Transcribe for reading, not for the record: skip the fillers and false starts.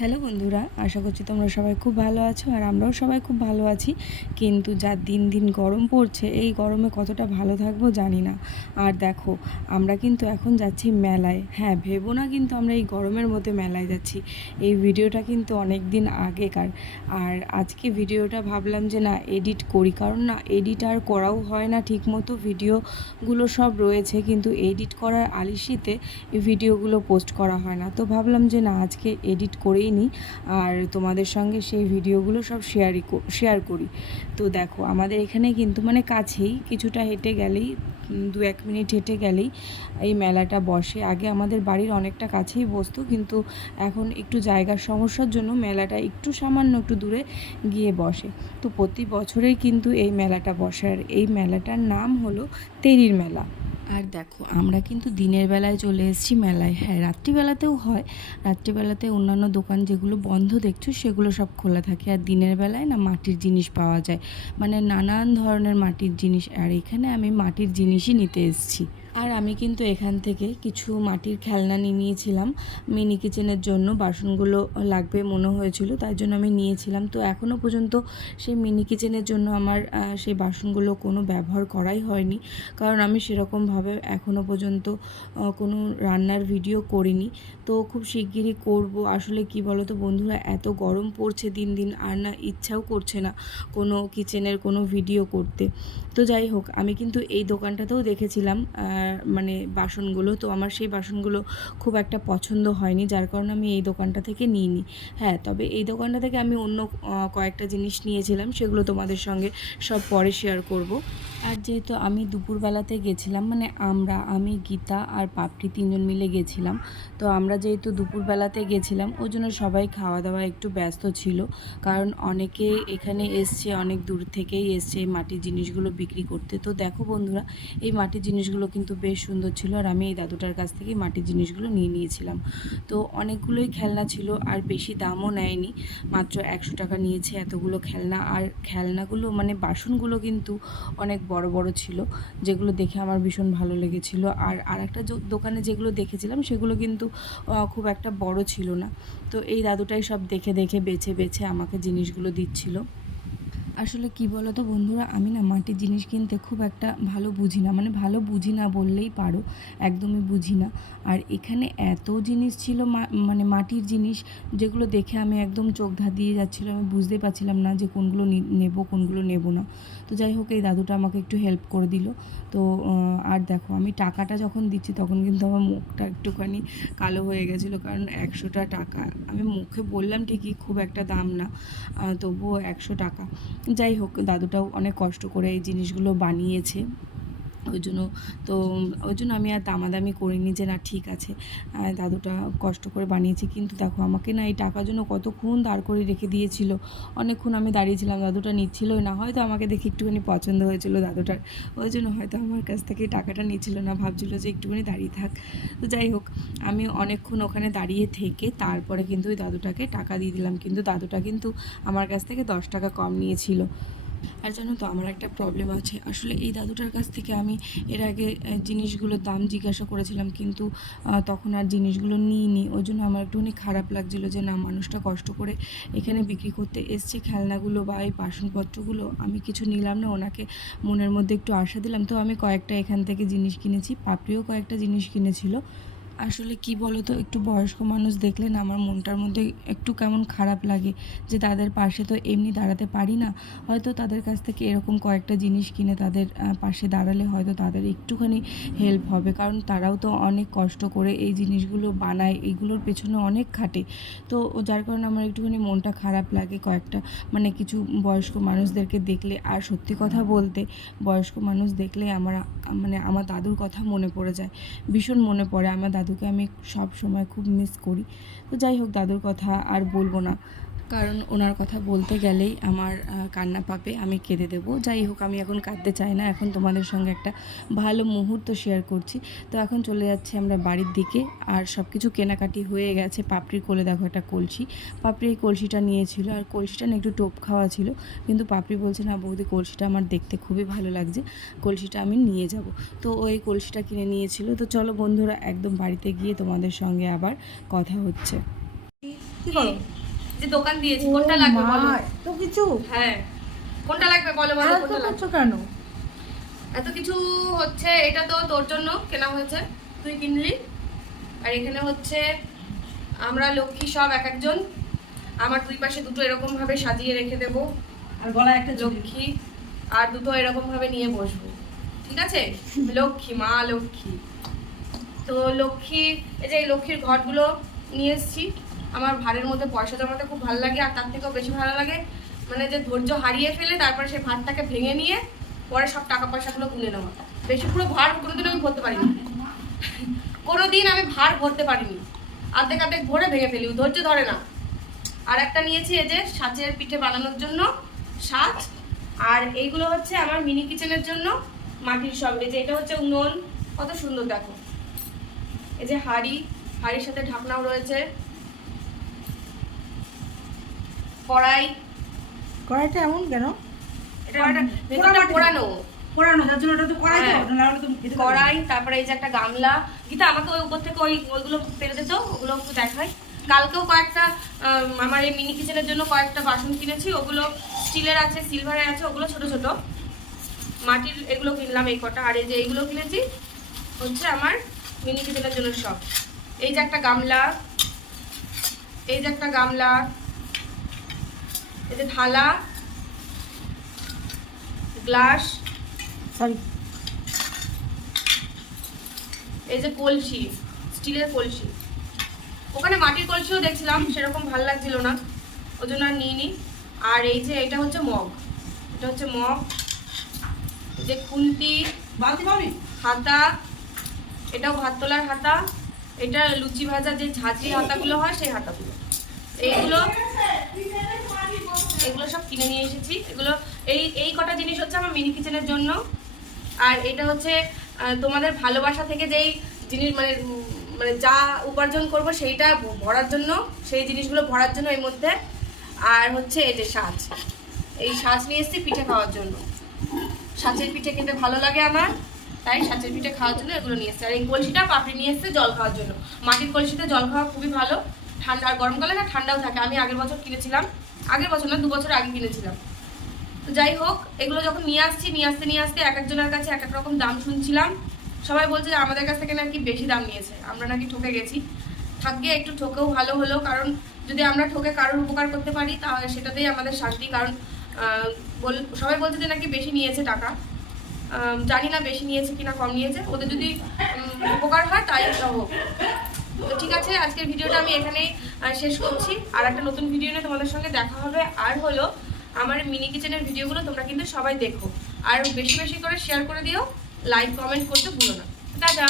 Hello বন্ধুরা, আশা করছি তোমরা সবাই খুব ভালো আছো আর আমরাও সবাই খুব ভালো আছি। কিন্তু যা দিন দিন গরম পড়ছে, এই গরমে কতটা ভালো থাকবো জানি না। আর দেখো, আমরা কিন্তু এখন যাচ্ছি মেলায়। হ্যাঁ, ভেবো না কিন্তু আমরা এই গরমের মধ্যে মেলায় যাচ্ছি। এই ভিডিওটা কিন্তু অনেক দিন আগেকার। আর আজকে ভিডিওটা ভাবলাম যে না এডিট করি, কারণ না এডিট আর করাও হয় না ঠিকমতো। ভিডিওগুলো সব রয়েছে কিন্তু এডিট করার আলিস্যিতে এই ভিডিওগুলো পোস্ট করা হয় না। তো ভাবলাম যে না আজকে এডিট করেই নিই আর তোমাদের সঙ্গে সেই ভিডিওগুলো সব শেয়ার করি। তো দেখো, আমাদের এখানে কিন্তু মানে কাছেই, কিছুটা হেঁটে গেলেই 2-1 মিনিট হেঁটে গেলেই এই মেলাটা বসে। আগে আমাদের বাড়ির অনেকটা কাছেই বসতো, কিন্তু এখন একটু জায়গার সমস্যার জন্য মেলাটা একটু সামান্য একটু দূরে গিয়ে বসে। তো প্রতি বছরেই কিন্তু এই মেলাটা বসে, আর এই মেলাটার নাম হলো তেরির মেলা। আর দেখো, আমরা কিন্তু দিনের বেলায় চলে এসেছি মেলায়। হ্যাঁ, রাত্রিবেলাতেও হয়। রাত্রিবেলাতে অন্যান্য দোকান যেগুলো বন্ধ দেখছো সেগুলো সব খোলা থাকে, আর দিনের বেলায় না মাটির জিনিস পাওয়া যায়, মানে নানান ধরনের মাটির জিনিস। আর এখানে আমি মাটির জিনিসই নিতে এসেছি। আর আমি কিন্তু এখান থেকে কিছু মাটির খেলনা নিয়ে নিয়েছিলাম মিনি কিচেনের জন্য। বাসনগুলো লাগবে মনে হয়েছিল, তাই জন্য আমি নিয়েছিলাম। তো এখনও পর্যন্ত সেই মিনি কিচেনের জন্য আমার সেই বাসনগুলো কোনো ব্যবহার করাই হয়নি, কারণ আমি সেরকমভাবে এখনও পর্যন্ত কোনো রান্নার ভিডিও করিনি। তো খুব শিগগিরই করব। আসলে কি বলো তো বন্ধুরা, এত গরম পড়ছে দিন দিন, আর না ইচ্ছাও করছে না কোনো কিচেনের কোনো ভিডিও করতে। তো যাই হোক, আমি কিন্তু এই দোকানটাতেও দেখেছিলাম মানে বাসনগুলো। তো আমার সেই বাসনগুলো খুব একটা পছন্দ হয়নি, যার কারণে আমি এই দোকানটা থেকে নিইনি। হ্যাঁ, তবে এই দোকানটা থেকে আমি অন্য কয়েকটা জিনিস নিয়েছিলাম, সেগুলো তোমাদের সঙ্গে সব পরে শেয়ার করব। আর যেহেতু আমি দুপুরবেলাতে গেছিলাম, মানে আমি গীতা আর পাপড়ি 3জন মিলে গেছিলাম। তো আমরা যেহেতু দুপুরবেলাতে গেছিলাম, ওই জন্য সবাই খাওয়া দাওয়া একটু ব্যস্ত ছিল, কারণ অনেকে এখানে এসছে, অনেক দূর থেকেই এসছে এই মাটির জিনিসগুলো বিক্রি করতে। তো দেখো বন্ধুরা, এই মাটির জিনিসগুলো কিন্তু বেশ সুন্দর ছিল, আর আমি এই দাদুটার কাছ থেকে মাটির জিনিসগুলো নিয়ে নিয়েছিলাম। তো অনেকগুলোই খেলনা ছিল, আর বেশি দামও নেয়নি, মাত্র 100 টাকা নিয়েছে এতগুলো খেলনা। আর খেলনাগুলো মানে বাসনগুলো কিন্তু অনেক বড় বড় ছিল, যেগুলো দেখে আমার ভীষণ ভালো লেগেছিল। আর আরেকটা দোকানে যেগুলো দেখেছিলাম সেগুলো কিন্তু খুব একটা বড় ছিল না। তো এই দাদুটাই সব দেখে দেখে বেছে বেছে আমাকে জিনিসগুলো দিচ্ছিল। আসলে কি বলো তো বন্ধুরা, আমি না মাটির জিনিস কিনতে খুব একটা ভালো বুঝি না, মানে ভালো বুঝি না বললেই পারো, একদমই বুঝি না। আর এখানে এত জিনিস ছিল মানে মাটির জিনিস, যেগুলো দেখে আমি একদম চোখ ধাঁধিয়ে যাচ্ছিলো। আমি বুঝতেই পারছিলাম না যে কোনগুলো নেব কোনগুলো নেব না। তো যাই হোক, এই দাদুটা আমাকে একটু হেল্প করে দিল। তো আর দেখো, আমি টাকাটা যখন দিচ্ছি তখন কিন্তু আমার মুখটা একটুখানি কালো হয়ে গেছিলো, কারণ 100টা টাকা। আমি মুখে বললাম ঠিকই, খুব একটা দাম না, তবুও 100 টাকা। যাই হোক, দাদুটাও অনেক কষ্ট করে এই জিনিসগুলো বানিয়েছে, ওই জন্য আমি আর দামাদামি করিনি যে না ঠিক আছে, দাদুটা কষ্ট করে বানিয়েছে। কিন্তু দেখো, আমাকে না এই টাকার জন্য কতক্ষণ দাঁড় করে রেখে দিয়েছিল, অনেকক্ষণ আমি দাঁড়িয়েছিলাম, দাদুটা নিচ্ছিলই না। হয়তো আমাকে দেখে একটুখানি পছন্দ হয়েছিল দাদুটার, ওই জন্য হয়তো আমার কাছ থেকে টাকাটা নিচ্ছিল না, ভাবছিল যে একটুখানি দাঁড়িয়ে থাক। তো যাই হোক, আমি অনেকক্ষণ ওখানে দাঁড়িয়ে থেকে তারপরে কিন্তু ওই দাদুটাকে টাকা দিয়ে দিলাম, কিন্তু দাদুটা কিন্তু আমার কাছ থেকে 10 টাকা কম নিয়েছিল। আর জানো তো, আমার একটা প্রবলেম আছে। আসলে এই দাদুটার কাছ থেকে আমি এর আগে জিনিসগুলোর দাম জিজ্ঞাসা করেছিলাম, কিন্তু তখন আর জিনিসগুলো নিইনি। ওই জন্য আমার একটুখানি খারাপ লাগছিলো যে না, মানুষটা কষ্ট করে এখানে বিক্রি করতে এসছে খেলনাগুলো বা এই বাসনপত্রগুলো, আমি কিছু নিলাম না, ওনাকে মনের মধ্যে একটু আশা দিলাম। তো আমি কয়েকটা এখান থেকে জিনিস কিনেছি, পাপড়িও কয়েকটা জিনিস কিনেছিল। আসলে কি বলো তো, একটু বয়স্ক মানুষ দেখলে না আমার মনটার মধ্যে একটু কেমন খারাপ লাগে, যে তাদের পাশে তো এমনি দাঁড়াতে পারি না। হয়তো তাদের কাছ থেকে এরকম কয়েকটা জিনিস কিনে তাদের পাশে দাঁড়ালে হয়তো তাদের একটুখানি হেল্প হবে, কারণ তারাও তো অনেক কষ্ট করে এই জিনিসগুলো বানায়, এইগুলোর পেছনে অনেক খাটে। তো যার কারণে আমার একটুখানি মনটা খারাপ লাগে কয়েকটা, মানে কিছু বয়স্ক মানুষদেরকে দেখলে। আর সত্যি কথা বলতে, বয়স্ক মানুষ দেখলে আমার দাদুর কথা মনে পড়ে যায়, ভীষণ মনে পড়ে। আমার দাদুকে আমি সব সময় খুব মিস করি। তো যাই হোক, দাদুর কথা আর বলবো না, কারণ ওনার কথা বলতে গেলেই আমার কান্না পাবে, আমি কেঁদে দেবো। যাই হোক, আমি এখন কাঁদতে চাই না, এখন তোমাদের সঙ্গে একটা ভালো মুহূর্ত শেয়ার করছি। তো এখন চলে যাচ্ছি আমরা বাড়ির দিকে, আর সব কিছু কেনাকাটি হয়ে গেছে। পাপড়ির কোলে দেখো একটা কলসি, পাপড়ি এই কলসিটা নিয়েছিল, আর কলসিটা না একটু টোপ খাওয়া ছিল, কিন্তু পাপড়ি বলছে না বৌদি, কলসিটা আমার দেখতে খুবই ভালো লাগছে, কলসিটা আমি নিয়ে যাব। তো ওই কলসিটা কিনে নিয়েছিল। তো চলো বন্ধুরা, একদম বাড়িতে গিয়ে তোমাদের সঙ্গে আবার কথা হচ্ছে। কি করো? যে দোকান দিয়েছি, কোনটা লাগবে বলো? তো কিছু হ্যাঁ, কোনটা লাগবে বলো বলো, কোনটা লাগবে? কেন? এত কিছু হচ্ছে, এটা তো তোর জন্য কেনা হয়েছে, তুই কিনলি। আর এখানে হচ্ছে আমরা লক্ষ্মী সব এক একজন, আমার দুই পাশে দুটো এরকম ভাবে সাজিয়ে রেখে দেব, আর গলায় একটা লক্ষ্মী, আর দুটো এরকম ভাবে নিয়ে বসবো, ঠিক আছে? লক্ষ্মী, মা লক্ষ্মী। তো লক্ষ্মী, এই যে এই লক্ষ্মীর ঘটগুলো নিয়ে এসেছি। আমার ভাড়ের মধ্যে পয়সা জমাতে খুব ভালো লাগে, আর তার থেকেও বেশি ভালো লাগে মানে যে ধৈর্য হারিয়ে ফেলে তারপরে সেই ভাতটাকে ভেঙে নিয়ে পরে সব টাকা পয়সাগুলো গুনে নেওয়া। বেশি পুরো ভার কোনোদিন আমি ভরতে পারিনি, কোনোদিন আমি ভার ভরতে পারিনি, অর্ধেক অর্ধেক ভরে ভেঙে ফেলি, ধৈর্য ধরে না। আর একটা নিয়েছি এই যে সাজের পিঠে বানানোর জন্য সাজ, আর এইগুলো হচ্ছে আমার মিনি কিচেনের জন্য মাটির সব। এই যে এটা হচ্ছে উনুন, কত সুন্দর দেখো। এই যে হাঁড়ির সাথে ঢাকনাও রয়েছে, কড়াইটা এমন কেন? ভেতরটা পোড়ানো, যার জন্য ওটা তো কড়াই তো, নাহলে তো খেতে পারবে না। কড়াই। তারপরে এই যে একটা গামলা। গীতা আমাকে ওই উপর থেকে ওইগুলো ফেলে দিত, ওগুলো একটু দেখাই। কালকেও কয়েকটা আমার এই মিনি কিচেনের জন্য কয়েকটা বাসন কিনেছি, ওগুলো স্টিলের আছে, সিলভারের আছে, ওগুলো ছোট ছোট। মাটির এগুলো কিনলাম এই কটা, আর এই যে এইগুলো কিনেছি হচ্ছে আমার মিনি কিচেনের জন্য সব। এই যে একটা গামলা, এই যে একটা গামলা, এই যে থালা, গ্লাস, সরি, এই যে কলসি, স্টিলের কলসি। ওখানে মাটির কলসিও দেখছিলাম, সেরকম ভালো লাগছিল না, ওই জন্য আর নিইনি। আর এই যে এটা হচ্ছে মগ, এটা হচ্ছে মগ। এই যে খুন্তি, বালতি পাবি? হাতা, এটাও ভাত তোলার হাতা, এটা লুচি ভাজা যে ঝাঁঝরি হাতাগুলো হয় সেই হাতাগুলো। এইগুলো এগুলো সব কিনে নিয়ে এসেছি। এগুলো এই কটা জিনিস হচ্ছে আমার মিনি কিচেনের জন্য। আর এটা হচ্ছে তোমাদের ভালোবাসা থেকে যেই জিনিস মানে মানে যা উপার্জন করব সেইটা ভরার জন্য, সেই জিনিসগুলো ভরার জন্য এর মধ্যে। আর হচ্ছে এই যে সাজ, এই সাজ নিয়ে এসেছি পিঠে খাওয়ার জন্য। সাঁচের পিঠে খেতে ভালো লাগে আমার, তাই সাঁচের পিঠে খাওয়ার জন্য এগুলো নিয়ে এসেছে। আর এই কলসিটা পাপড়ি নিয়ে এসেছে জল খাওয়ার জন্য। মাটির কলসিতে জল খাওয়া খুবই ভালো, ঠান্ডা, আর গরমকালে না ঠান্ডাও থাকে। আমি আগের বছর কিনেছিলাম, আগের বছর না 2 বছর আগে কিনেছিলাম। তো যাই হোক, এগুলো যখন নিয়ে আসতে এক একজনের কাছে এক এক রকম দাম শুনছিলাম। সবাই বলছে যে আমাদের কাছ থেকে নাকি বেশি দাম নিয়েছে, আমরা নাকি ঠকে গেছি। থাকবে একটু ঠকেও ভালো হলো, কারণ যদি আমরা ঠকে কারোর উপকার করতে পারি তাহলে সেটাতেই আমাদের শান্তি। কারণ সবাই বলছে যে নাকি বেশি নিয়েছে টাকা, জানি না বেশি নিয়েছে কিনা কম নিয়েছে, ওদের যদি উপকার হয় তাই হোক। তো ঠিক আছে, আজকের ভিডিওটা আমি এখানেই শেষ করছি। আর একটা নতুন ভিডিও নিয়ে তোমাদের সঙ্গে দেখা হবে। আর হলো আমার মিনি কিচেনের ভিডিওগুলো তোমরা কিন্তু সবাই দেখো, আর বেশি বেশি করে শেয়ার করে দিও, লাইক কমেন্ট করতে ভুলো না। টাটা।